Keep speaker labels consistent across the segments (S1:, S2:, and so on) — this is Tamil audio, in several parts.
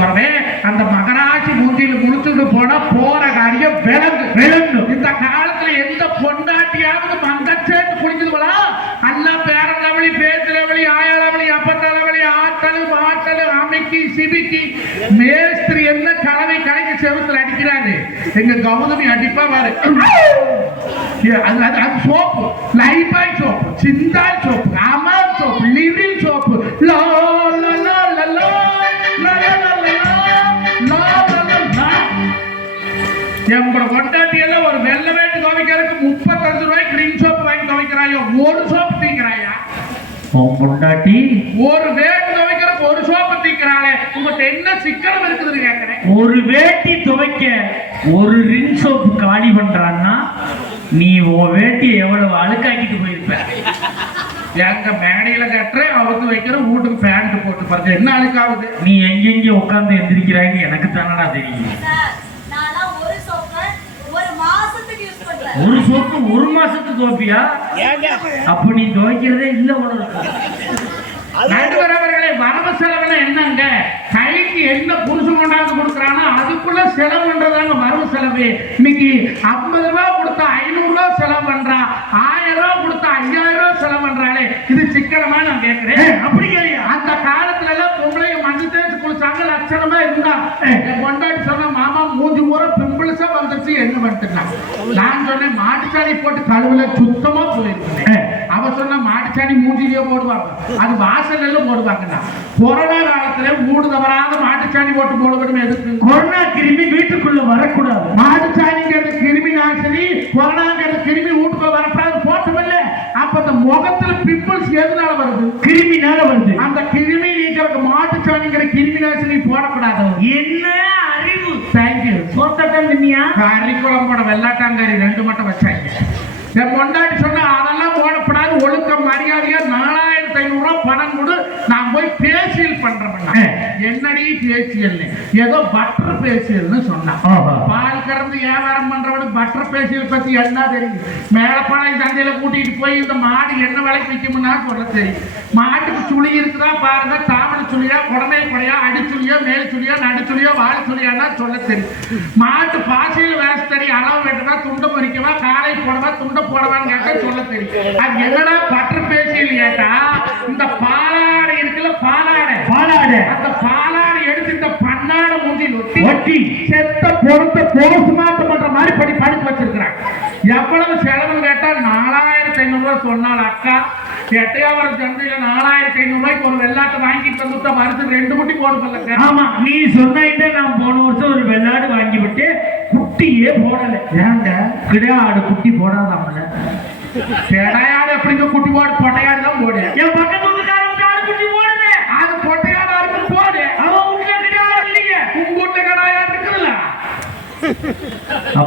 S1: போறவன் அந்த மகராட்சி மூஞ்சியில முழிச்சுட்டு போனா போற காரியம் விலங்கு. விலங்கு. இந்த காலத்துல எந்த பொண்டாட்டியாவது மங்கச்சேர்த்து குடிக்குதுவளா? அல்ல பேரளவழி பேத்திரவழி ஆயளவழி அப்பத்தளவழி ஆட்டலு மாட்டலு அமைக்கி சிபிக்கி மேஸ்திரி என்ன கலவை கலைக்கு செவத்துல அடிக்கிறாரு? எங்க கௌதமி அடிப்பா ஏ, அது soap. Lifebuoy soap Cinthol soap Amar soap Liril soap லா எங்களோட கொண்டாட்டி எல்லாம் ஒரு வெள்ள வேட்டு துவைக்கிறதுக்கு முப்பத்தஞ்சு ரூபாய்க்கு கிரீன் சோப்பு வாங்கி துவைக்கிறாயோ ஒரு சோப்பு தீக்கிறாயா?
S2: உன் பொண்டாட்டி?
S1: ஒரு வேட்டு துவைக்கிறதுக்கு ஒரு சோப்பு தீக்கிறாளே உங்கள்கிட்ட என்ன சிக்கனம் இருக்குதுன்னு கேட்கிறேன்
S2: ஒரு வேட்டி துவைக்க ஒரு ரின் சோப்பு காலி பண்றான்னா நீ உன் வேட்டியை எவ்வளவு அழுக்காக்கிட்டு போயிருப்ப?
S1: எங்க மேடையில கட்டுற அவருக்கு வைக்கிற வீட்டுக்கு பேண்ட் போட்டு பாருங்க என்ன அழுக்காகுது?
S2: நீ எங்கெங்க உட்கார்ந்து எந்திரிக்கிறாங்க எனக்கு தானடா தெரியும்
S3: சார், நான்லாம் ஒரு soap-அ ஒரு மாசத்துக்கு use பண்றேன்.
S2: ஒரு சோப்பு ஒரு மாசத்துக்கு துவைப்பியா அப்ப நீ துவைக்கிறதே இல்ல உனக்கு
S1: நடுவர் அவர்களே வரவு என்னங்க? கைக்கு என்ன புருஷன் கொண்டாந்து கொடுக்குறானோ அதுக்குள்ள செலவு பண்றதாங்க வரவு செலவு இன்னைக்கு ஐம்பது ரூபாய் கொடுத்தா ஐநூறு ரூபாய் செலவு பண்றா. ஆயிரம் ரூபாய் கொடுத்தா ஐயாயிரம் ரூபாய் செலவு பண்றாளே. இது சிக்கனமா நான் கேட்கிறேன் அப்படி அந்த காலத்துல எல்லாம் பொம்பளைங்க மஞ்சள் தேய்ச்சி குளிச்சாங்க லட்சணமா இருந்தா. கொண்டாடி சொன்ன மாமா மூஞ்சி முறை பிம்பிள்ஸா வந்துருச்சு என்ன பண்ணிட்டுலாம் நான் சொன்னேன் மாட்டுச்சாணி போட்டு கழுவுல சுத்தமா போயிருக்கேன் மாட்டுச்சாணி மூஞ்சிலேயே போடுவாங்க. அது வாசல்ல போடுவாங்கண்ணா. கொரோனா காலத்துல மூடு தவறாத மாட்டுச்சாணி போட்டு போடுவது எதுக்கு?
S2: கொரோனா கிருமி வீட்டுக்குள்ள வரக்கூடாது.
S1: மாட்டுச்சாணிங்கிறது கிருமி நாசினி கொரோனாங்கிறது கிருமி வீட்டுக்குள்ள வரக்கூடாது போட்டதில்ல. அப்ப அந்த முகத்துல பிம்பிள்ஸ் எதனால வருது?
S2: கிருமினால வருது.
S1: அந்த கிருமி நீக்கிறதுக்கு மாட்டுச்சாணிங்கிற கிருமி நாசினி போடக்கூடாது.
S2: என்ன அறிவு?
S1: தேங்க்யூ
S2: தின்னியா
S1: கறி குழம்போட வெள்ளாட்டாங்கறி ரெண்டு மட்டும் வச்சாங்க. என் பொண்டாட்டி சொன்னா அதெல்லாம் போடப்படாது ஒழுக்க மரியாதையா நாலாயிரத்தி ஐநூறு ரூபாய் பணம் கொடு. நான் போய் பேசியல் பண்றேன். என்னடி பேசியல் ஏதோ பட்டர் பேசியல்னு சொன்னான். பால் கறந்து வியாபாரம் பண்றவனுக்கு பட்டர் பேசியல் பத்தி என்ன தெரியும்? மேலப்பாளைய சந்தையில கூட்டிட்டு போய் இந்த மாடு என்ன விலைக்கு விற்கும்னா சொல்ல தெரியும். மாட்டுக்கு சுழி இருக்குதா பாருங்க தாமரை சுழியா குடமே குடையா அடிச்சுழியோ மேல் சுழியோ நடுச்சுழியோ வாழை சுழியானா சொல்ல தெரியும். மாட்டு பாசையில் தெரியும் அளவு வெட்டுவா துண்டை பறிக்கவா காலை போடவா துண்டை போடவான்னு கேட்டா சொல்ல தெரியும். அது என்னடா பட்டர் பேசியல் கேட்டா இந்த பாலாடை இருக்குல்ல பாலாடை.
S2: பாலாட.
S1: அந்த பாலாடை எடுத்து இந்த பண்ணாட மூஞ்சில் ஒட்டி
S2: ஒட்டி
S1: செத்த பொறுத்த போஸ்ட்மார்ட்டம் பண்ற மாதிரி படி படிச்சு வச்சிருக்கிறாங்க எவ்வளவு செலவு கேட்டா நாலாயிரத்தி ஐநூறு ரூபாய் சொன்னாள் அக்கா. எட்டையாவரம் சந்தையில நாலாயிரத்தி ஐநூறு ரூபாய்க்கு ஒரு வெள்ளாட்டை வாங்கிட்டு வந்துட்டா வருஷம் ரெண்டு குட்டி போடுப்பல்லங்க
S2: ஆமா நீ சொன்னிட்ட நான் போன வருஷம் ஒரு வெள்ளாடு வாங்கி விட்டு குட்டியே போடல.
S1: ஏங்க
S2: கிடையாடு குட்டி போடாதாமல.
S1: பெடையாடு எப்படிங்க குட்டி போடு? பொட்டையாடு தான் போடு.
S2: என் பக்கத்து வீட்டுக்காரன் காடு குட்டி போடுது
S1: அது பொட்டையாடா இருக்கும் போடு
S2: அவன் வீட்டுல கிடையாது இல்லைங்க
S1: உங்கூட்ட கடாயா இருக்குதுல்ல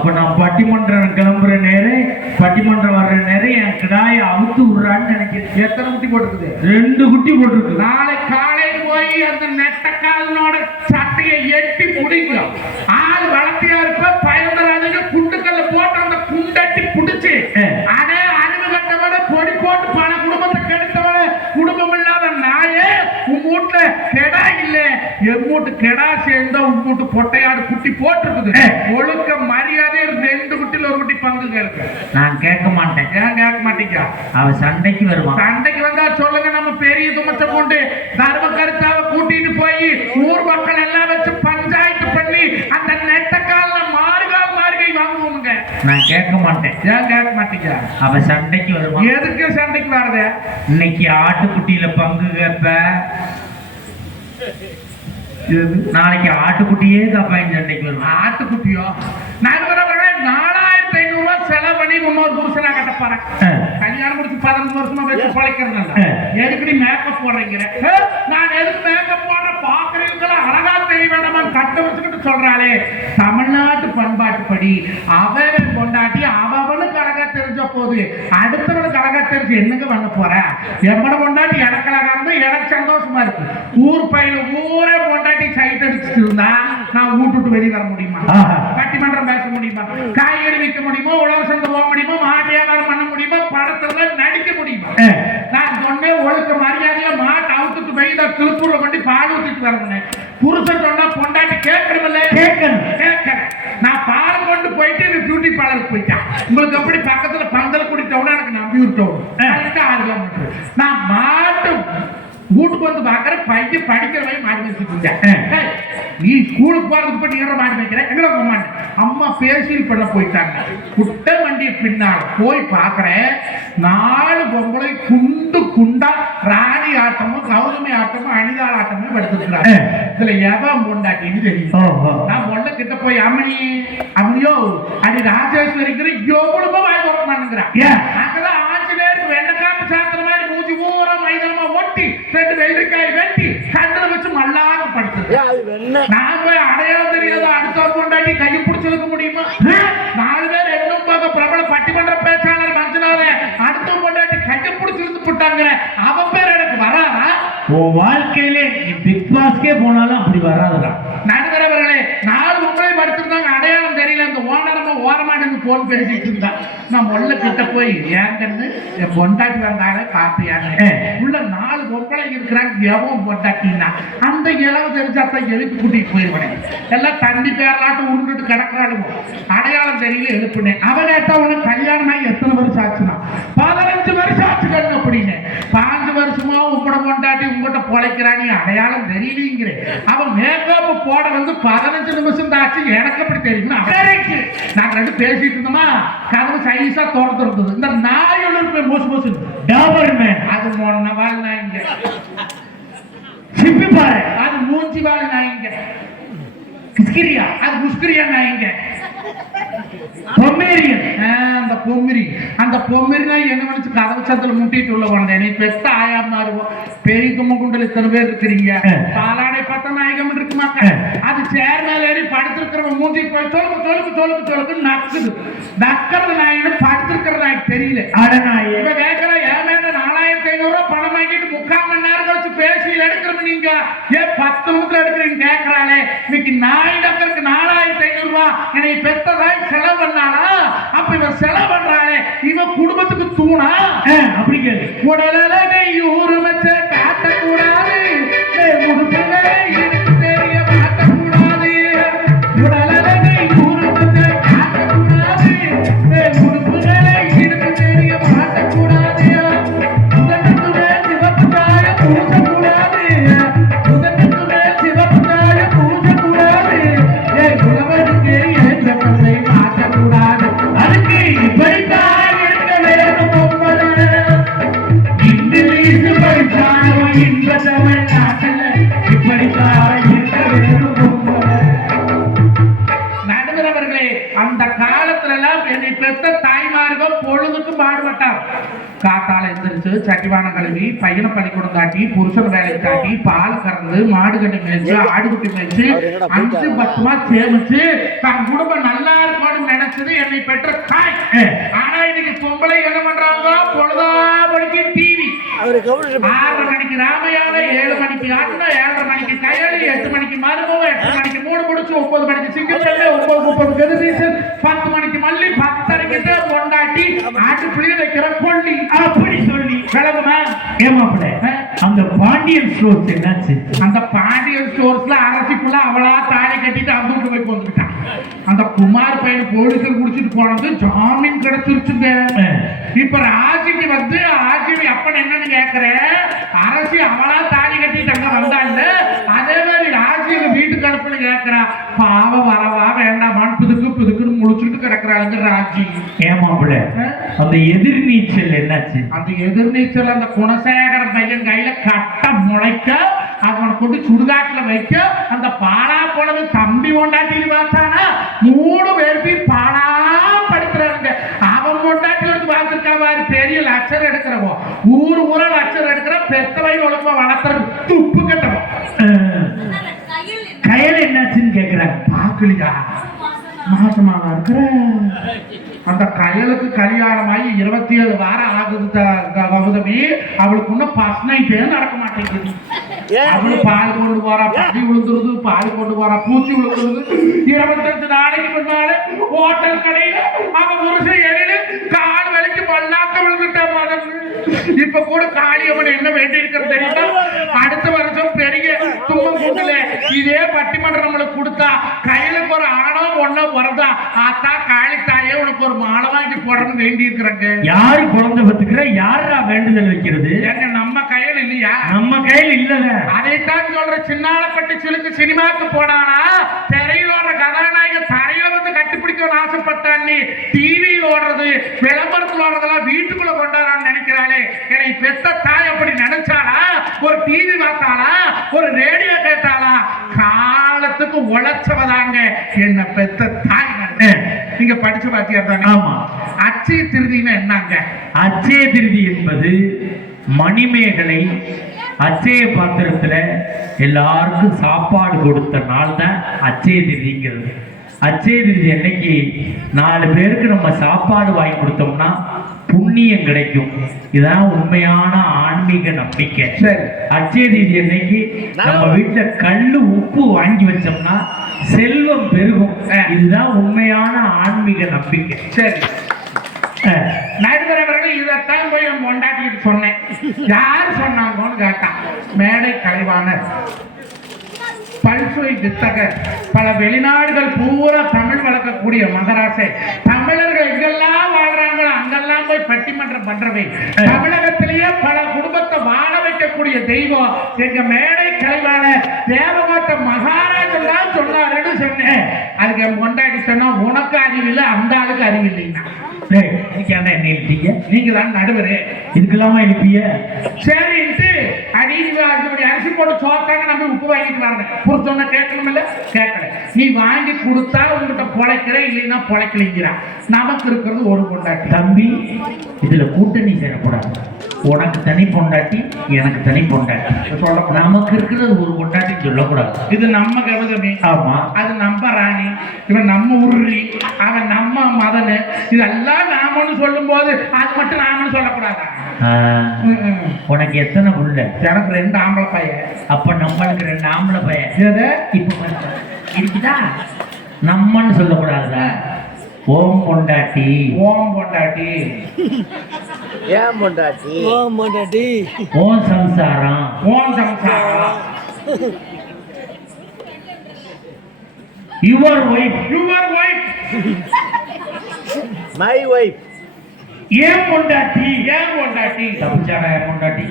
S2: அப்ப நான் பட்டிமன்றம் கிளம்புற நேரம் பட்டிமன்றம் வர்ற நேரம் என் கிடாய அவுத்து விடுறான்னு நினைக்கிறேன்.
S1: எத்தனை குட்டி போட்டுருக்குது?
S2: ரெண்டு குட்டி போட்டிருக்கு.
S1: நாளை காலையில் போய் அந்த நெட்டக்காலனோட சட்டையை எட்டி முடிக்கும் ஆள் வளர்த்தியா இருப்ப பயந்தராஜன குண்டுக்கல்ல போட்டு அந்த குண்டட்டி புடிச்சு. அதே அறிவு கட்டவன பொடி போட்டு பல குடும்பத்தை கெடுத்தவன குடும்பம் இல்லாத நாயே உன் வீட்டுல கெடா இல்ல. என் வீட்டு கெடா சேர்ந்தா உன் வீட்டு பொட்டையாடு குட்டி போட்டிருக்குது.
S2: ஆ.
S1: ஒழுக்க மரியாதை ரெண்டு குட்டில இருக்கு
S2: நான் கேட்க மாட்டேன்.
S1: ஏன் கேட்க மாட்டீங்க?
S2: அவ சண்டைக்கு வருவான்.
S1: சண்டைக்கு வந்தா சொல்லுங்க நம்ம பெரிய துமச்ச கொண்டு தர்ம கருத்தாவை கூட்டிட்டு போய் ஊர் மக்கள் எல்லாம் வச்சு பஞ்சாயத்து பண்ணி அந்த நெட்டக்கால மாறுகால் மாறுகை வாங்குவோமுங்க.
S2: நான் கேட்க மாட்டேன்.
S1: ஏன் கேட்க மாட்டீங்க?
S2: அவ சண்டைக்கு வருவான்
S1: எதுக்கு சண்டைக்கு வர்றது?
S2: இன்னைக்கு ஆட்டுக்குட்டியில பங்கு கேட்ப. நாளைக்கு ஆட்டுக்குட்டியே காப்பாயின் சண்டைக்கு வருவான்
S1: ஆட்டுக்குட்டியோ? ஐநூறு மாதிரி இன்னொரு புருஷனா
S2: கட்டப்பாரு
S1: கல்யாணம் முடிச்சு பதினஞ்சு வருஷமா வச்சு
S2: பழைக்கிறதுல
S1: எதுக்குடி மேக்கப் போடுறீங்க? நான் எதுக்கு மேக்கப் போடுற பாப்பா அழகா வேண்டாமான்னு கட்ட வச்சுக்கிட்டு சொல்றாளே. தமிழ்நாட்டு பண்பாட்டுப்படி அவன் கொண்டாட்டி அவனுக்கு அழகா தெரிஞ்ச போது அடுத்தவனுக்கு அழகா தெரிஞ்சு என்னங்க பண்ண போற? எவ்வளவு கொண்டாட்டி எனக்கு அழகா இருந்தா எனக்கு சந்தோஷமா இருக்கு. ஊர் பையில ஊரே கொண்டாட்டி சைட் அடிச்சுட்டு இருந்தா நான் வீட்டுட்டு வெளியே வர முடியுமா. பட்டிமன்றம் பேச முடியுமா? காய்கறி விற்க முடியுமா? உழவர் சந்தை போக முடியுமா? மாட்டு வியாபாரம் பண்ண முடியுமா? படத்துல நடிக்க முடியுமா. நான் சொன்னேன் ஒழுக்க மரியாதையா மாட்டு அவுத்துட்டு போய் திருப்பூர்ல கொண்டு பால் ஊத்திட்டு வரணும் புருஷன் சொன்னா பொண்டாட்டி கேட்கணும்ல
S2: கேட்கணும்.
S1: கேட்கணும். நான் பால் கொண்டு போயிட்டு இது பியூட்டி பார்லருக்கு போயிட்டேன். உங்களுக்கு எப்படி பக்கத்துல பந்தல் குடித்தவனா எனக்கு நம்பி விட்டோம். ஆறு கிலோமீட்டர் நான் மாட்டும் வீட்டுக்கு வந்து பாக்குற பையன் படிக்கிற வரையும் மாறி வச்சுட்டு நீ ஸ்கூலுக்கு போறதுக்கு போய் நீங்க மாறி வைக்கிறேன் எங்களை போக அம்மா? ஃபேஷியல் பண்ண போயிட்டாங்க. குட்டை வண்டி பின்னால் போய் பாக்குறேன் நாலு பொம்பளை குண்டு குண்டா ரா ராணி ஆட்டமும் கௌதமி ஆட்டமும் அனிதாள் ஆட்டமும் படுத்துக்கிறாங்க இதுல எவன் பொண்டாட்டின்னு தெரியும் நான் உள்ள கிட்ட போய் அம்மணி அம்மனியோ அடி ராஜேஸ்வரிக்கிற எவ்வளவோ வாய் மாட்டேங்கிறான்
S2: ஏன்?
S1: அங்கதான் ஆஞ்சநேயருக்கு வெண்டைக்காப்பு சாத்துற மாதிரி மூஞ்சி ஊரா மைதானமா ஒட்டி ரெண்டு வெள்ளரிக்காய் வெட்டி கண்ணுல வச்சு மல்லாக படுத்துது. நான் போய் அடையாளம் தெரியாத அடுத்த கொண்டாட்டி கையை பிடிச்சிருக்க முடியுமா? நாலு பேர் என்னும் பார்க்க பிரபல பட்டிமன்ற பேச்சாளர் மஞ்சளாத அடுத்த கொண்டாட்டி கையை பிடிச்சிருந்து போட்டாங்க அவன் பேர்
S2: உன் வாழ்க்கையிலே நீ பிக் பாஸ்க்கே போனாலும் அப்படி வராதுடா.
S1: நடுவரவர்களே நாலு உங்களை படுத்திருந்தாங்க அடையாளம் தெரியல. அந்த ஓனரமா ஓரமாட்டு போன் பேசிட்டு இருந்தா நான் முள்ள கிட்ட போய் ஏங்கன்னு என் பொண்டாட்டி வந்தாங்க காப்பியாங்க உள்ள நாலு பொம்பளை இருக்கிறாங்க. எவன் பொண்டாட்டின்னா? அந்த இளவு தெரிஞ்சாத்தான் எழுப்பி கூட்டிட்டு போயிருவேன். எல்லாம் தண்ணி பேரலாட்டு உருண்டுட்டு கிடக்குறாளுங்க அடையாளம் தெரியல எழுப்புனேன் அவ கேட்டா உனக்கு கல்யாணம் ஆகி எத்தனை வருஷம் ஆச்சுன்னா? பதினஞ்சு வருஷம் ஆச்சு அப்படின்னு. பாஞ்சு வருஷமா உங்களோட பொண்டாட்டி உங்ககிட்ட பொழைக்கிறானே அடையாளம் தெரியலங்கிறேன் அவன் மேக்கப் போட வந்து பதினஞ்சு நிமிஷம் தான் ஆச்சு எனக்கு அப்படி தெரியுமா நாங்க ரெண்டு பேசிட்டு இருந்தோமா கதவு சைஸா திறந்து இருந்தது. இந்த நாயோட இருப்பேன் மோசு மோசு
S2: டாபர் மேன்
S1: அது மொன்ன வாழ் நாய்ங்க
S2: சிப்பி பாரு.
S1: அது மூஞ்சி வாழ் நாய்ங்க
S2: கிஸ்கிரியா
S1: அது முஸ்கிரியா நாய்ங்க.
S2: பொம்மேரியன்
S1: அந்த பொம்மிரி. அந்த பொம்மிரினா என்ன நினைச்சு கதவு சத்துல முட்டிட்டு உள்ள போனேன் நீ பெத்த ஆயா மாறுவோம் பெரிய கும்பகுண்டல் இத்தனை பேர் இருக்கிறீங்க.
S2: ஆ.
S1: பாலாடை பார்த்தா நாயகம் இருக்குமாக்க. அது சேர் மேல ஏறி படுத்திருக்கிறவன் மூஞ்சி போய் தொழுக்கு தொழுக்கு தொழுக்கு தொழுக்கு நக்குது. நக்கிறது நாயின்னு படுத்திருக்கிற நாய்க்கு தெரியல.
S2: அடநாயே
S1: இவ கேட்கிற என் மேல நாலாயிரத்தி ஐநூறு ரூபாய் பணம் வாங்கிட்டு முக்கால் மணி நேரம் கழிச்சு பேசி எடுக்கிறோம் நீங்க? ஏன் பத்து நிமிஷத்துல எடுக்கிறீங்க கேட்கறாளே. இன்னைக்கு நாய் டக்கருக்கு நாலாயிரத்தி ஐநூறு ரூபாய் என்னை பெத்த தாய் செலவு பண்ணாளா அப்ப இவன் செலவு பண்றாளே இவன் குடும்பத்துக்கு தூணா?
S2: அப்படி கேளு.
S1: ஊருமச்ச காட்டக்கூடாது எந்திரிச்சு சட்டிவான கழுவி பையனை பள்ளிக்கூடம் காட்டி புருஷன் வேலை காட்டி பால் கறந்து மாடு கட்டி மேய்ச்சு ஆடு குட்டி மேய்ச்சு அஞ்சு பத்துமா சேமிச்சு தன் குடும்பம் நல்லா இருக்கணும்னு நினைச்சது என்னை பெற்ற தாய். ஆனா இன்னைக்கு பொம்பளை என்ன பண்றாங்க? பொழுதா படிக்க டிவி ஆறரை மணிக்கு ராமையால ஏழு மணிக்கு அண்ணா ஏழரை மணிக்கு கையளி எட்டு மணிக்கு மருமகம் எட்டு மணிக்கு மூணு முடிச்சு ஒன்பது மணிக்கு சிங்கப்பள்ளி ஒன்பது முப்பது கதிரீசன் பத்து மணிக்கு மல்லி பத்தரைக்கு தான் கொண்டாட்டி ஆட்டுப்புளிய வைக்கிற கொள்ளி
S2: அப்படி சொல்லி
S1: கிளம்புமா
S2: ஏமாப்பிட அந்த பாண்டியன் ஸ்டோர்ஸ் என்னாச்சு
S1: அந்த பாண்டியன் ஸ்டோர்ஸ்ல அரசிக்குள்ள அவளா தாலி கட்டிட்டு அந்த வீட்டு போய் வந்துட்டான் அந்த குமார் பையன் போலீஸில் குடிச்சிட்டு போனது ஜாமீன் கிடைச்சிருச்சுங்க. இப்ப ராஜிக்கு வந்து ஆஜிவி அப்பன் என்னன்னு கேக்குறேன் அரசி அவளா தாலி கட்டிட்டு அங்க வந்தாங்க. அதே மாதிரி ராஜி எங்க வீட்டுக்கு அனுப்புன்னு கேக்குறா. பாவம் வரவா வேண்டாமான்னு புதுக்கு புதுக்குன்னு முழிச்சுட்டு கிடக்குறாங்க ராஜி
S2: ஏமாப்பிட
S1: ஆ?
S2: அந்த எதிர்நீச்சல் என்னாச்சு?
S1: அந்த எதிர்நீச்சல் அந்த குணசேகர பையன் கையில கட்ட முளைக்க அவனை கொண்டு சுடுகாட்டுல வைக்க அந்த பாலா போனது தம்பி கொண்டாட்டின்னு பார்த்தானா? மூணு பேருக்கு பாலா படுத்துறாங்க அவன் கொண்டாட்டி வந்து பார்த்துருக்கா மாதிரி பெரிய லட்சர் எடுக்கிறவோ ஊர் ஊரா லட்சர் எடுக்கிற பெத்தவை ஒழுப்ப வளர்த்துறது துப்பு கட்டவன்.
S3: கையில்
S2: என்னாச்சுன்னு கேக்குறாங்க.
S1: பார்க்கலையா? மாசமாக இருக்கிற? அந்த கயலுக்கு கல்யாணமாகி இருபத்தி ஏழு வாரம் ஆகுது கௌதமி. அவளுக்கு இன்னும் ஃபர்ஸ்ட் நைட்டே நடக்க மாட்டேங்குது. அவளு பால் கொண்டு போறா பட்டி விழுந்துருது பால் கொண்டு போறா பூச்சி விழுந்துருது. இருபத்தஞ்சு நாளைக்கு முன்னால ஹோட்டல் கடையில அவன் புருஷன் எழில கால் வலிக்கு பல்லாக்க விழுந்துட்டா மதன் இப்ப கூட காளியம்மன் என்ன வேண்டி இருக்கிறது தெரியுமா அடுத்த வருஷம் இதே பட்டிமன்றம் நம்மளுக்கு கொடுத்தா கையில ஒரு ஆணோ ஒண்ணோ வரதா? ஆத்தா காளி தாயே உனக்கு ஒரு மாலை வாங்கி போடணும்னு வேண்டி இருக்கிறாங்க
S2: யாரு குழந்தை பத்துக்கிற யாரா வேண்டுதல் வைக்கிறது?
S1: ஏங்க நம்ம கையில் இல்லையா?
S2: நம்ம கையில் இல்லத
S1: அதைத்தான் சொல்ற சின்னாலப்பட்டு சிலுக்கு சினிமாக்கு போனானா? திரையில் ஓடுற கதாநாயகன் தரையில வந்து கட்டுப்பிடிக்கணும்னு ஆசைப்பட்டான் நீ. டிவியில் ஓடுறது விளம்பரத்தில் ஓடுறதெல்லாம் வீட்டுக்குள்ள கொண்டாடான்னு நினைக்கிறாளே. என்னை பெத்த தாய் அப்படி நினைச்சாளா? ஒரு டிவி பார்த்தாளா? ஒரு ரேடியோ கேட்டாளா? காலத்துக்கு உழைச்சவதாங்க என்ன பெத்த தாய். நீங்க படிச்சு பாத்தியா தானே?
S2: ஆமா.
S1: அச்சய திருதின்னு என்னங்க?
S2: அச்சய திருதி என்பது மணிமேகலை அச்சய பாத்திரத்துல எல்லாருக்கும் சாப்பாடு கொடுத்த நாள் தான் அச்சய திருதிங்கிறது அச்சய திருதி அன்னைக்கு நாலு பேருக்கு நம்ம சாப்பாடு வாங்கி கொடுத்தோம்னா புண்ணியம் கிடைக்கும். இதான் உண்மையான ஆன்மீக நம்பிக்கை.
S1: சரி.
S2: அச்சய தீதி அன்னைக்கு நம்ம வீட்டுல கல்லு உப்பு வாங்கி வச்சோம்னா செல்வம் பெருகும். இதுதான் உண்மையான ஆன்மீக நம்பிக்கை.
S1: சரி. நடுவர் அவர்கள் இதைத்தான் போய் என் சொன்னேன். யார் சொன்னாங்கன்னு கேட்டான். மேடை கலைவாணர். பல்சுவை வித்தகர். பல வெளிநாடுகள் பூரா தமிழ் வளர்க்கக்கூடிய மகராசை. தமிழர்கள் எங்கெல்லாம் வாழ்றாங்களோ அங்கெல்லாம் போய் பட்டிமன்றம் பண்றவை. தமிழகத்திலேயே பல குடும்பத்தை வாழ வைக்கக்கூடிய தெய்வம் எங்க மேடை கலைவாணர் தேவகோட்டை மகாராஜன் தான் சொன்னாருன்னு சொன்னேன். அதுக்கு பொண்டாட்டி சொன்னா உனக்கு அறிவில்லை அந்த ஆளுக்கு அறிவில்லைன்னா நீங்க தான் நடுவரு.
S2: இதுக்கெல்லாமா எழுப்பிய
S1: சரின்ட்டு அரிசி போட்டு சோத்தாங்க நம்ம உப்பு வாங்கிட்டு புரிச்சோன்னா கேட்கணும் இல்ல கேட்கல. நீ வாங்கி கொடுத்தா உங்ககிட்ட பொழைக்கிற இல்லைன்னா பொழைக்கலைங்கிறா நமக்கு இருக்கிறது ஒரு பொண்டாட்டி.
S2: தம்பி இதுல கூட்டணி சேரக்கூடாது உனக்கு தனி பொண்டாட்டி எனக்கு தனி பொண்டாட்டி.
S1: சொல்லக்கூடாது
S2: நமக்கு இருக்கிறது ஒரு பொண்டாட்டி சொல்லக்கூடாது.
S1: இது நம்ம கௌதமி
S2: ஆமா.
S1: அது நம்ம ராணி இவன் நம்ம உருளி அவன் நம்ம மதனு. இதெல்லாம் நாமன்னு சொல்லும் போது அது மட்டும் நாமன்னு சொல்லக்கூடாதா.
S2: உனக்கு எத்தனை புள்ள
S1: எனக்கு ரெண்டு ஆம்பளை பையன்.
S2: அப்ப நம்மளுக்கு ரெண்டு ஆம்பளை பையன். இப்ப. இருக்குதா? நம்மன்னு சொல்லக்கூடாதுடா. ஓம் பொண்டாட்டி
S1: ஓம் பொண்டாட்டி
S4: ஏன் பொண்டாட்டி
S2: ஓம் சம்சாரம்
S1: ஓம் சம்சாரம்
S2: your wife
S1: your wife
S4: my wife
S2: ஏன் பொண்டாட்டி?
S1: ஏன் பொண்டாட்டி?
S2: தப்பிச்சாடா என் பொண்டாட்டி.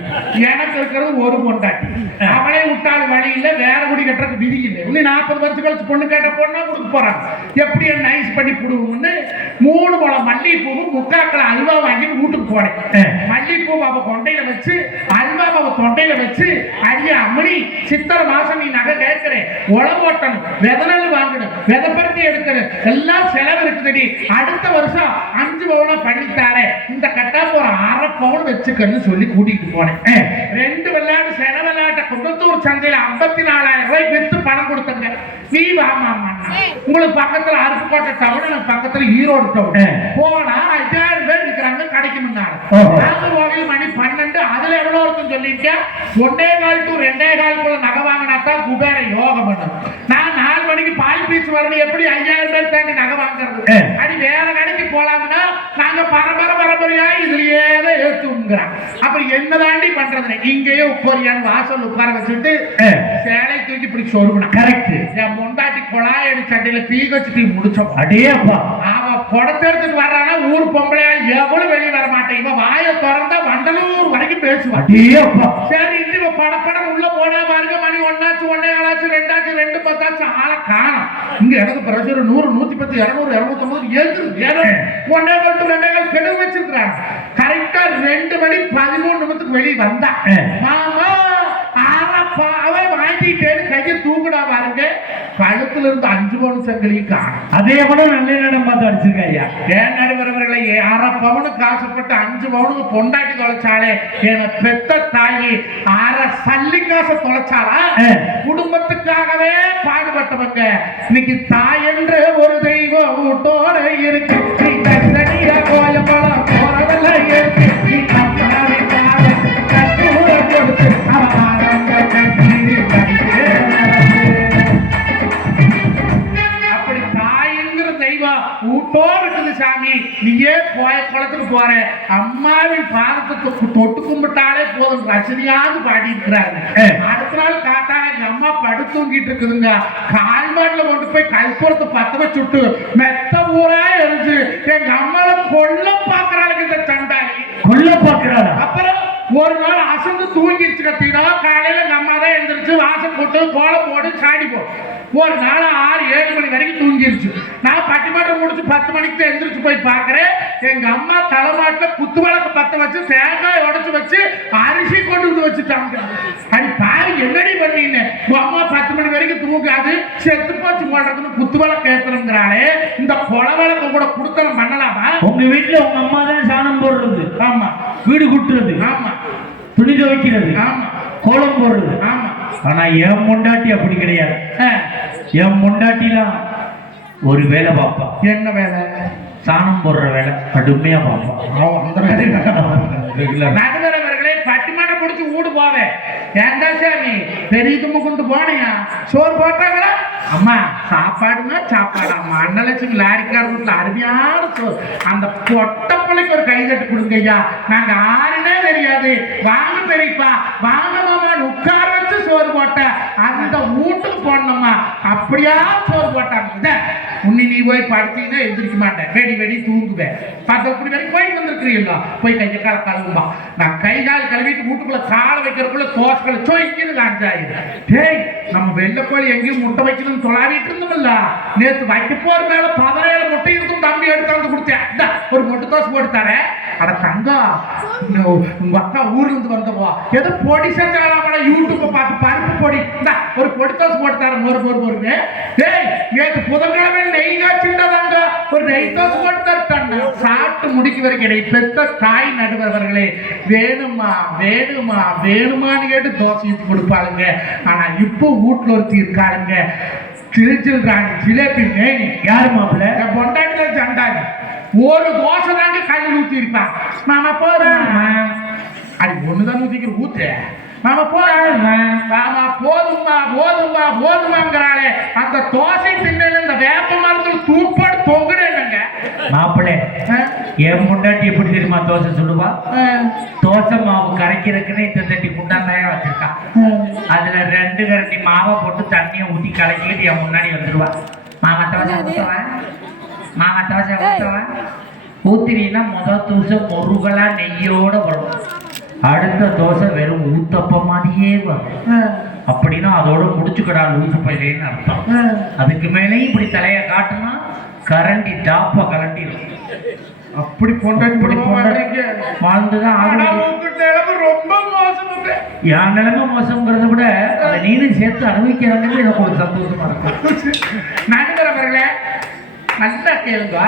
S1: எனக்கு இருக்கிறது ஒரு பொண்டாட்டி. அவளே விட்டால் வழி இல்ல வேற முடி கட்டுறதுக்கு விதி இல்லை. இன்னும் நாற்பது வருஷம் கழிச்சு பொண்ணு கேட்ட பொண்ணா கொடுக்க போறாங்க. எப்படி நைஸ் பண்ணி கொடுவோம்னு மூணு முளம் மல்லிகைப்பூவும் முக்காக்கள் அல்வா வாங்கிட்டு வீட்டுக்கு போனேன். மல்லிகைப்பூ அவ கொண்டையில வச்சு அல்வா அவ தொண்டையில வச்சு அடிய அம்மணி சித்திரை மாசம் நீ நகை கேட்கிறேன். உழவு ஓட்டணும் விதநெல் வாங்கணும் விதப்பருத்தி எடுக்கணும். எல்லாம் செலவு இருக்குதுடி. அடுத்த வருஷம் அஞ்சு பவுனா பண்ணித்தாரேன். இந்த கட்டா போற அரை பவுன் வச்சுக்கன்னு சொல்லி கூட்டிட்டு போனேன். ரெண்டு விளையாட்டு சென விளையாட்ட குன்றத்தூர் சந்தையில ஐம்பத்தி நாலாயிரம் ரூபாய் வித்து பணம் கொடுத்தங்க. நீ வாமாமா உங்களுக்கு பக்கத்துல அருப்புக்கோட்டை டவுன் எனக்கு பக்கத்துல ஈரோடு டவுன். போனா ஐயாயிரம் பேர் இருக்கிறாங்க கடைக்கு முன்னால.
S2: ஓஹோ.
S1: நாங்க போகையில் மணி பன்னெண்டு அதுல எவ்வளவு இருக்குன்னு சொல்லியிருக்கேன் ஒன்னே கால் டு ரெண்டே கால்குள்ள நகை வாங்கினா தான் குபேர யோகம் பண்ணும். நான் நாலு மணிக்கு பால் பீச் வரணும் எப்படி ஐயாயிரம் பேர் தாண்டி நகை வாங்குறது. அடி வேற கடைக்கு போலாம்னா நாங்க பரம்பரை பரம்பரையா இதுலயே தான் ஏத்துங்கிறான். அப்புறம் என்ன தாண்டி பண்றது இங்கேயே உட்காரியான்னு வாசல் உட்கார வச்சுட்டு. சேலை தூக்கி இப்படி சொருவினா
S2: கரெக்ட்
S1: என் முண்டாட்டி குழாயடி சட்டையில தீ வச்சு தீ முடிச்சோம்.
S2: அடே அப்பா
S1: அவன் குடத்தெடுத்துட்டு வர்றானா ஊர் பொம்பளையா எவ்வளவு வெளியே வர மாட்டேன். இவன் வாயை திறந்தா வண்டலூர் வரைக்கும் பேசுவான் சரி இவன் படப்படம் உள்ள போனா பாருங்க மணி ஒன்னாச்சு ஒன்னே ஆளாச்சு ரெண்டாச்சு ரெண்டு பத்தாச்சும் ஆளை காணும். இங்க எனக்கு பிரச்சனை நூறு நூத்தி பத்து இருநூறு இருநூத்தி எழுது ஏதோ ஒன்னே கால் ரெண்டே கால் கெடு வச்சிருக்கிறாங்க. கரெக்டா ரெண்டு மணி பதிமூணு நிமிஷத்துக்கு வெளியே வந்தா.
S2: ஆ.
S1: மாமா ஆறப்பா அவன் வாங்கிட்டேன்னு கையை தூக்குடா பாருங்க. கழுத்துல இருந்து அஞ்சு பவுன் சங்கிலியும் காணும்.
S2: அதே கூட நல்ல இடம் பார்த்து அடிச்சிருக்க ஐயா.
S1: ஏன் நடுவரவர்களை அரை பவுனுக்கு ஆசைப்பட்டு அஞ்சு பவுனுக்கு பொண்டாட்டி தொலைச்சாலே என பெத்த தாயி அரை சல்லி காசை தொலைச்சாலா. குடும்பத்துக்காகவே பாடுபட்டவங்க இன்னைக்கு தாய் என்ற ஒரு தெய்வம் வீட்டோட இருக்கு. ஊட்டோடு இருக்குது சாமி நீயே போய குளத்துக்கு போற. அம்மாவின் பாதத்தை தொட்டு கும்பிட்டாலே போதும் ரசனையாவது பாடி இருக்கிறாரு. அடுத்த நாள் காட்டா எங்க அம்மா படுத்து தூங்கிட்டு இருக்குதுங்க. கால் சாம்பார்ல கொண்டு போய் கல்புரத்தை பத்த வச்சுட்டு மெத்த ஊரா எரிஞ்சு எங்க அம்மாவை கொல்ல பாக்குறாளுக்கு இந்த சண்டாளி.
S2: கொல்ல பாக்குறாரா
S1: அப்புறம் ஒரு நாள் அசந்து தூங்கிடுச்சு கத்தினா காலையில எங்க அம்மா தான் எந்திரிச்சு வாசல் போட்டு கோலம் போட்டு சாடி போ ஒரு நாள் ஆறு ஏழு மணி வரைக்கும் தூங்கிருச்சு. நான் பட்டிமன்றம் முடிச்சு பத்து மணிக்கு தான் எந்திரிச்சு போய் பார்க்கறேன். எங்க அம்மா தலைமாட்டுல குத்து விளக்கு பத்த வச்சு தேங்காய் உடைச்சு வச்சு அரிசி கொண்டு வந்து வச்சுட்டாங்க. அது பாரு என்னடி பண்ணீங்க அம்மா பத்து மணி வரைக்கும் தூங்காது. செத்து போச்சு போடுறதுன்னு குத்து விளக்கு ஏத்தணுங்கிறாளே இந்த கொல விளக்கு கூட குடுத்தனம் பண்ணலாமா?
S2: உங்க வீட்டுல உங்க அம்மா தான் சாணம் போடுறது.
S1: ஆமா.
S2: வீடு கூட்டுறது.
S1: ஆமா.
S2: துணி துவைக்கிறது.
S1: ஆமா.
S2: கோலம் போடுறது.
S1: ஆமா.
S2: ஆனா என் முண்டாட்டி அப்படி கிடையாது. என் முண்டாட்டிலாம் ஒரு வேலை பார்ப்பா.
S1: என்ன வேலை?
S2: சாணம் போடுற வேலை. கடுமையா பார்ப்பா.
S1: அந்த வேலை நடுவரவர்களே பட்டிமன்றம் முடிச்சு ஊடு போவேன் ஏன்டா சாமி? பெரிய தும்மு கொண்டு போனியா? சோறு போட்டாங்களா? அம்மா சாப்பாடுனா சாப்பாடாம்மா அண்ணலட்சுமி லாரிக்கார வீட்டுல அருமையான சோறு. அந்த பொட்ட பிள்ளைக்கு ஒரு கை தட்டு கொடுங்க ஐயா நாங்க ஆறுனே தெரியாது. வாங்க பெரியப்பா வாங்க மாமா உட்கார வச்சு சோறு போட்ட. அந்த வீட்டுக்கு போடணும்மா அப்படியா சோறு போட்டாங்க. இத, உன்னை நீ போய் படுத்தீங்கன்னா எந்திரிக்க மாட்டேன். வெடி வெடி தூங்குவேன். பத்து அப்படி வரைக்கும் போயிட்டு வந்திருக்கிறீங்களா? போய் கையை கால கழுவுமா நான் கை கால் கழுவிட்டு வீட்டுக்குள்ள காலை வைக்கிறதுக்குள்ள आपको चोई किन लाग जाए ठीक நம்ம வெள்ளக்கோழி எங்கேயும் முட்டை வைக்கணும்னு தொலாவிட்டு இருந்தோம்ல. நேத்து வைக்க போற மேல பதினேழு முட்டை இருக்கும் தம்பி எடுத்து வந்து கொடுத்தேன். ஒரு முட்டை தோசை போட்டு அட தங்கம் உங்க அக்கா ஊர்ல இருந்து வந்தவா. ஏதோ பொடி செஞ்சாலாமடா யூடியூப்பை பார்த்து பருப்பு பொடி. ஒரு பொடி தோசை போட்டு ஒரு ஒரு ஒரு டேய் நேற்று புதன்கிழமை நெய் காய்ச்சிட்டதாங்க ஒரு நெய் தோசை போட்டு சாப்பிட்டு முடிக்க வரைக்கும் என்னை பெத்த தாய் நடுவர்களே வேணுமா வேணுமா வேணுமான்னு கேட்டு தோசை ஊற்றி கொடுப்பாளுங்க. ஆனா இப்போ வீட்டுல ஒருத்தி இருக்காளுங்க. திருச்சில் ராணி ஜிலேபி மேனி.
S2: யாரு மாப்பிள்ள?
S1: என் பொண்டாட்டில சண்டாடி ஒரு தோசை தாங்க கல்லில் ஊத்தி இருப்பான் மாமா போறேன் அது ஒண்ணுதான் ஊத்திக்கிற ஊத்து மாமா போறேன் மாமா போதும்மா போதும்மா போதுமாங்கிறாளே. அந்த தோசை திண்ணல இந்த வேப்ப
S2: என் முண்டாட்டி எப்படி தெரியுமா தோசை சுடுவா? தோசை மாவு கரைக்கிறதுக்குன்னு இந்த தட்டி குண்டாந்தாய வச்சிருக்கா. அதுல ரெண்டு கரண்டி மாவை போட்டு தண்ணியை ஊத்தி கலக்கிட்டு என் முன்னாடி வந்துருவா. மாமா தோசை ஊத்தவா? மாமா தோசை ஊத்தவா? ஊத்தினீங்கன்னா முத தோசை முருகலா நெய்யோட வரும். அடுத்த தோசை வெறும் ஊத்தப்ப மாதிரியே வரும். அப்படின்னா அதோட முடிச்சுக்கடா லூசு பையலேன்னு அர்த்தம். அதுக்கு மேலேயும் இப்படி தலையை காட்டுனா கரண்டி டாப்ப கலண்டிடும்
S1: அப்படி பொண்டாட்டி
S2: இப்படி
S1: போட மாட்டேங்க
S2: வாழ்ந்துதான் ஆகணும்.
S1: ரொம்ப மோசம்
S2: என் நிலைமை மோசங்கிறத விட அதை நீனும் சேர்த்து அனுபவிக்கிறாங்கன்னு எனக்கு ஒரு சந்தோஷமா இருக்கும்
S1: நடுவரவர்களே நல்லா கேளுங்க.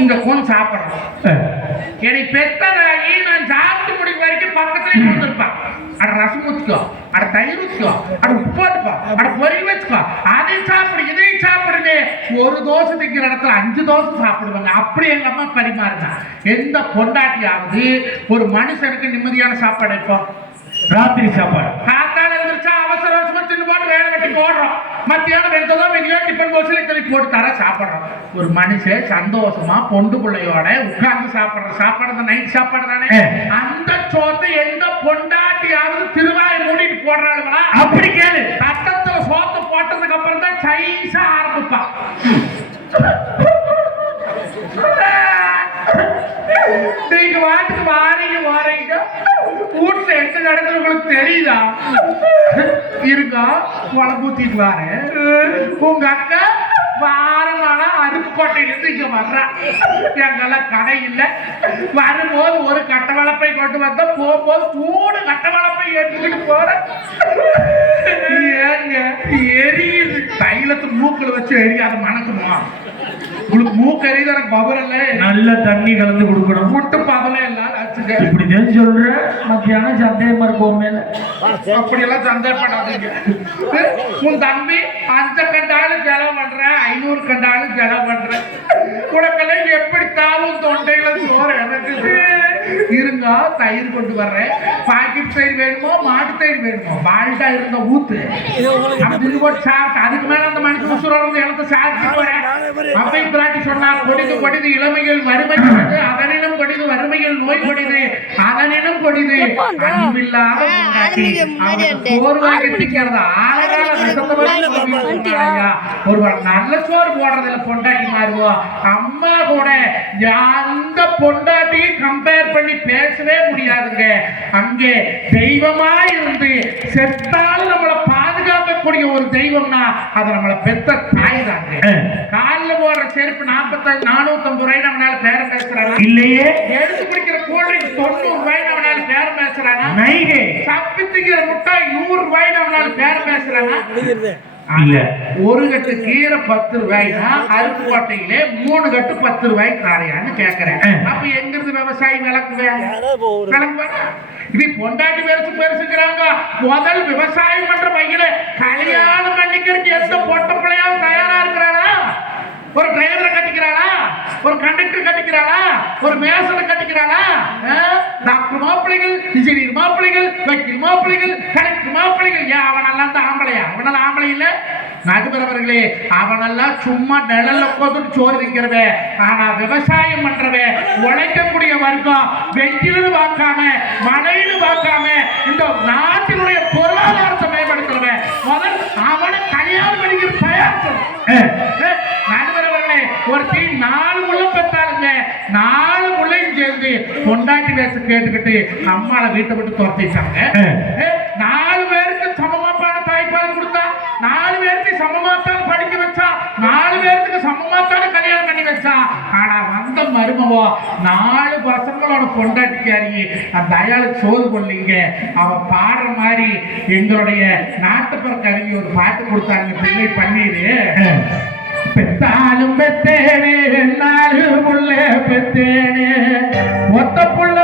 S1: இங்க கொஞ்சம் சாப்பிடணும். என்னை பெத்ததாகி நான் சாப்பிட்டு முடிக்கும் வரைக்கும் பக்கத்துல கொடுத்துருப்பான் அட ரசம் ஊத்துக்கோ. அட தயிர் ஊத்துக்கோ அட உப்பு போட்டுக்கோ. அட பொறி வச்சுக்கோ. அதை சாப்பிடு இதையும் சாப்பிடுங்க ஒரு தோசை திங்கிற இடத்துல அஞ்சு தோசை சாப்பிடுவாங்க. அப்படி எங்க அம்மா பரிமாறுங்க எந்த பொண்டாட்டியாவது ஒரு மனுஷனுக்கு நிம்மதியான சாப்பாடு இப்போ
S2: ராத்திரி சாப்பாடு.
S1: காத்தால இருந்துச்சா போட்டு வேலை வெட்டி போடுறோம் மத்தியானம் வெந்ததோ வெளியோ டிஃபன் பாக்ஸ்ல இத்தனை போட்டு தர சாப்பிடுறோம். ஒரு மனுஷன் சந்தோஷமா பொண்டு பிள்ளையோட உட்கார்ந்து சாப்பிடுற சாப்பாடு நைட் சாப்பாடு தானே. அந்த சோத்தை எந்த பொண்டாட்டியாவது திருவாயை மூடிட்டு போடுறாளுங்களா
S2: அப்படி கேளு.
S1: தட்டத்துல சோத்தை போட்டதுக்கு அப்புறம் தான் சைஸா ஆரம்பிப்பான். நீங்க வாட்டுக்கு வாரீங்க வாரீங்க. வீட்டுல எந்த நடக்குது உங்களுக்கு தெரியுதா? இருக்கா குழம்பூத்திட்டு வாரேன். உங்க அக்கா வாரம் நாளா அருப்புக்கோட்டையிலிருந்து இங்க வர்றா. எங்கெல்லாம் கடை இல்லை. வரும்போது ஒரு கட்ட வளப்பை கொண்டு வந்தா போகும்போது மூணு கட்ட வளப்பை எடுத்துக்கிட்டு போறேன். ஏங்க எரியுது. தைலத்தை மூக்கில் வச்சு எரியாத மணக்குமா? உங்களுக்கு மூக்கு எரியுது எனக்கு பவரல்ல
S2: நல்ல தண்ணி கலந்து கொடுக்கணும்.
S1: முட்டு பதல எல்லாம் வச்சுக்க
S2: இப்படி தான் சொல்ற. மத்தியானம் சந்தேகமா இருக்கும் மேல.
S1: அப்படியெல்லாம் சந்தேகப்படாதீங்க உன் தம்பி அஞ்ச கண்டாலும் செலவு பண்றேன் ஐநூறு கண்டாலும் செலவு பண்றேன் உனக்கெல்லாம் எப்படி தாவும் தொண்டையில சோறு எனக்கு? இருங்க தயிர் கொண்டு வர்றேன். பாக்கெட் தயிர் வேணுமோ மாட்டு தயிர் வேணுமோ? பால்டா இருந்த ஊத்து. அப்படி போட்டு சாப்பிட்டு அதுக்கு மேல அந்த மனுஷன் உசுரோட இடத்த சாப்பிட்டு வரேன் அப்பை பிராட்டி சொன்னார் கொடிது கொடிது இளமைகள் வறுமை கொடிது அதனினும் கொடிது வறுமைகள் நோய் கொடிது அதனினும் கொடிது. அன்பில்லாத சோறு வாங்கி. ஒருவர் நல்ல சோறு போடுறதுல பொண்டாட்டி மாறுவோம் அம்மா கூட அந்த பொண்டாட்டியும் கம்பேர் பண்ணி பேசவே முடியாதுங்க. அங்கே தெய்வமா இருந்து செத்தாலும் நம்மளை பாதுகாக்கக்கூடிய ஒரு தெய்வம்னா அது நம்மளை பெத்த தாய் தாங்க. காலில் போடுற செருப்பு நாற்பத்தஞ்சு நானூத்தம்பது ரூபாய் நம்மளால பேரம் பேசுறாங்க
S2: இல்லையே.
S1: எடுத்து குடிக்கிற கூல்ட்ரிங்க் தொண்ணூறு ரூபாய் நம்மளால பேரம் பேசுறாங்க
S2: நைகே.
S1: சப்பி திங்கிற முட்டாய் நூறு ரூபாய் நம்மளால பேரம் பேசுறாங்க
S2: இல்ல.
S1: ஒரு கட்டு கீரை பத்து ரூபாய்னா அருப்புக்கோட்டையிலே மூணு கட்டு பத்து ரூபாய்க்கு தாரையான்னு கேக்குறேன். அப்ப எங்க இருந்து விவசாயி விளக்குவேன்? இது பொண்டாட்டி பெருசு பெருசுங்கிறாங்க முதல் விவசாயம் பண்ற பையனை கல்யாணம் பண்ணிக்கிறதுக்கு எந்த பொட்ட பிள்ளையாவது தயாரா இருக்கிறாளா? ஒரு டிரைவரை கட்டிக்கிறாளா? ஒரு கண்டக்டர் கட்டிக்கிறாளா? ஒரு மேசனை கட்டிக்கிறாளா? ஆ? டாக்டர் மாப்பிள்ளைகள் இன்ஜினியர் மாப்பிள்ளைகள் வக்கீல் மாப்பிள்ளைகள் கலெக்டர் மாப்பிள்ளைகள். ஏன் அவன் நல்லா தான் ஆம்பளையா? அவனெல்லாம் ஆம்பளை இல்லை? நடுவரவர்களே அவனெல்லாம் சும்மா நிழல்ல உட்காந்து சோறு வைக்கிறவன் ஆனா விவசாயம் பண்றவன் உழைக்கக்கூடிய வர்க்கம். வெயிலுன்னு பார்க்காம மழைன்னு பார்க்காம இந்த நாட்டினுடைய பொருளாதாரத்தை மேம்படுத்துறவன் முதல் அவனை கல்யாணம் பண்ணிக்கிற தயார் நடுவரவர்களே ஒரு டீ நாலு முள்ள பெற்றாலுங்க நாலு முள்ளையும் சேர்ந்து கொண்டாட்டி பேச கேட்டுக்கிட்டு அம்மாவை வீட்டை விட்டு துரத்திட்டாங்க. நாலு பேருக்கு சமமாப்பான தாய்ப்பால் கொடுத்தா நாலு பேருக்கு சமமாத்தான் படிக்க வச்சா நாலு பேருக்கு சமமாத்தான அந்த மருமவோ நாலு பசங்களோட பொண்டாட்டிக்காரி அந்த அயாளுக்கு சோறு கொள்ளிங்க அவ பாடுற மாதிரி எங்களுடைய நாட்டுப்புற கல்வி ஒரு பாட்டு கொடுத்தாங்க பிள்ளை பண்ணிடு பெத்தாலும் பெத்தேனே என்னாலும் உள்ள பெத்தேனே. மொத்த புள்ள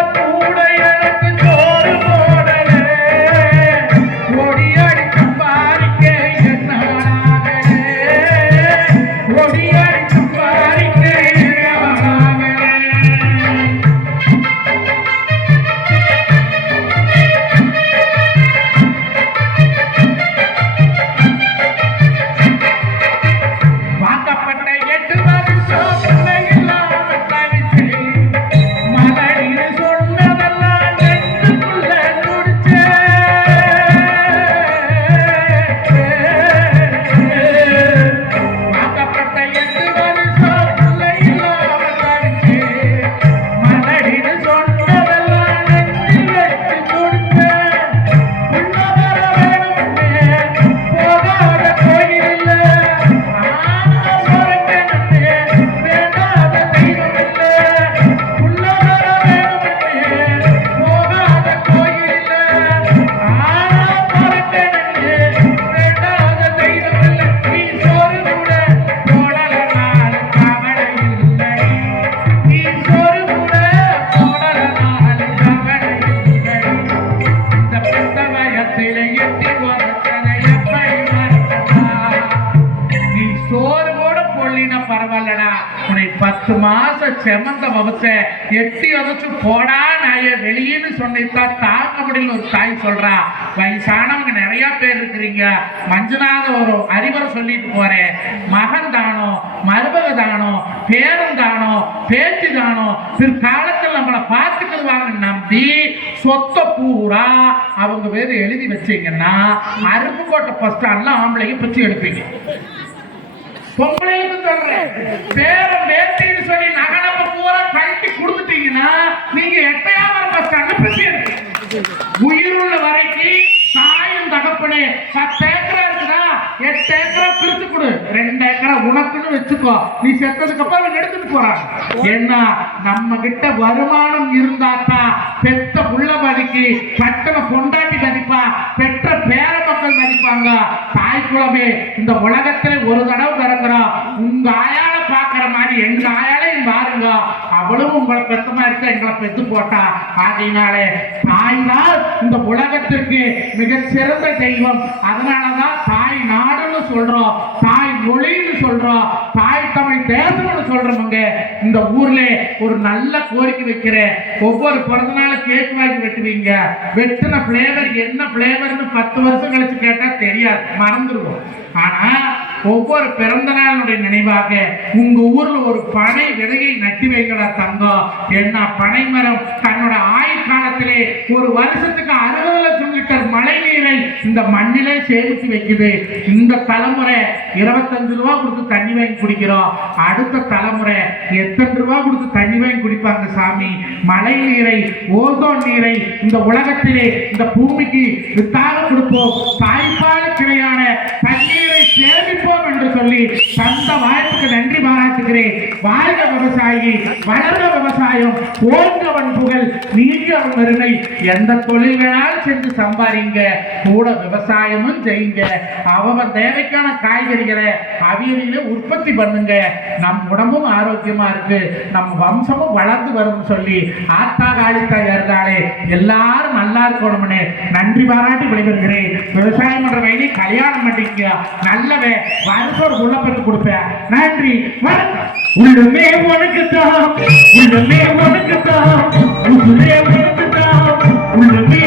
S1: செமந்த வகுத்த எட்டி உதச்சு போடா நாய வெளியேன்னு சொன்னித்தான் தாங்க முடியல ஒரு தாய் சொல்றா. வயசானவங்க நிறைய பேர் இருக்கிறீங்க. மஞ்சுநாத ஒரு அறிவுரை சொல்லிட்டு போறேன் மகன் தானோ மருமக தானோ பேரன் தானோ பேச்சு தானோ பிற்காலத்தில் நம்மளை பார்த்துக்கிடுவாங்க நம்பி சொத்தை பூரா அவங்க பேர் எழுதி வச்சீங்கன்னா அருப்புக்கோட்டை பஸ் ஸ்டாண்ட்ல ஆம்பளைங்க பிச்சு எடுப்பீங்க. பொம்பளைக்கு சொல்றேன். பேர வேட்டைன்னு சொல்லி நகனப்ப பூரா கழட்டி கொடுத்துட்டீங்கன்னா நீங்க எட்டையாவரம் பஸ் ஸ்டாண்ட்ல பிச்சு உயிருள்ள வரைக்கும் தாயும் தகப்பனே பத்து ஏக்கரா இருக்குதா? எட்டு ஏக்கரா பிரித்து கொடு. ரெண்டு ஏக்கரா உனக்குன்னு வச்சுக்கோ. நீ செத்ததுக்கு அப்புறம் அவன் எடுத்துட்டு போறான். ஏன்னா நம்ம கிட்ட வருமானம் இருந்தாத்தான் பெத்த புள்ள மதிக்கு பட்டனை கொண்டாட்டி மதிப்பா பெற்ற மதிப்பாங்க தாய் குலமே இந்த உலகத்துல ஒரு தடவை பிறக்கிறோம் உங்க ஆயால பாக்குற மாதிரி எங்க ஆயாலையும் பாருங்க. அவளும் உங்களை பெத்த மாதிரி தான் எங்களை பெத்து போட்டா. ஆகையினாலே தாய் தான் இந்த உலகத்திற்கு மிக சிறந்த தெய்வம். அதனாலதான் தாய் நாடுன்னு சொல்றோம் தாய் மொழின்னு சொல்றோம் தாய் தமிழ் தேசம்னு சொல்றவங்க இந்த ஊர்ல ஒரு நல்ல கோரிக்கை வைக்கிற ஒவ்வொரு பிறந்தநாள கேக் வாங்கி வெட்டுவீங்க. வெட்டின பிளேவர் என்ன பிளேவர்னு பத்து வருஷம் கழிச்சு கேட்டு தெரியாது. மறந்துடுவோம் ஆனா ஒவ்வொரு பிறந்த நாளுடைய நினைவாக உங்க ஊர்ல ஒரு பனை விதையை நட்டி வைக்கிற தங்கம் என்ன பனை மரம்? தன்னோட ஆயுள் காலத்திலே ஒரு வருஷத்துக்கு அறுபது லட்சம் லிட்டர் மழை நீரை இந்த மண்ணிலே சேமித்து வைக்குது. இந்த தலைமுறை இருபத்தஞ்சு ரூபா கொடுத்து தண்ணி வாங்கி குடிக்கிறோம். அடுத்த தலைமுறை எத்தனை ரூபா கொடுத்து தண்ணி வாங்கி குடிப்பாங்க சாமி? மழை நீரை ஓசோன் நீரை இந்த உலகத்திலே இந்த பூமிக்கு வித்தாக கொடுப்போம். தாய்ப்பால் கிளையான தண்ணீரை சேமிப்போம். சொல்லி தந்த வாய்ப்புக்கு நன்றி பாராட்டுகிறேன். வாழ்க விவசாயி வளர்ந்த விவசாயம் போன்றவன் புகழ் நீங்கவன் பெருமை எந்த தொழில் வேணாலும் செஞ்சு சம்பாதிங்க. கூட விவசாயமும் செய்யுங்க அவன் தேவைக்கான காய்கறிகளை அவியலில உற்பத்தி பண்ணுங்க. நம் உடம்பும் ஆரோக்கியமா இருக்கு. நம் வம்சமும் வளர்ந்து வரும் சொல்லி ஆத்தா காளித்தா இருந்தாலே எல்லாரும் நல்லா இருக்கணும்னு நன்றி பாராட்டி விடைபெறுகிறேன். விவசாயம் பண்ற வயலில் கல்யாணம் பண்ணிக்க நல்லவே வருஷம் ஒரு உள்ள கொடுப்பேன். நன்றி வணக்கம்.
S2: உள்ளமே உனக்கு தான் உள்ளமே உனக்கு தான் உசுரே உனக்கு தான் உள்ளமே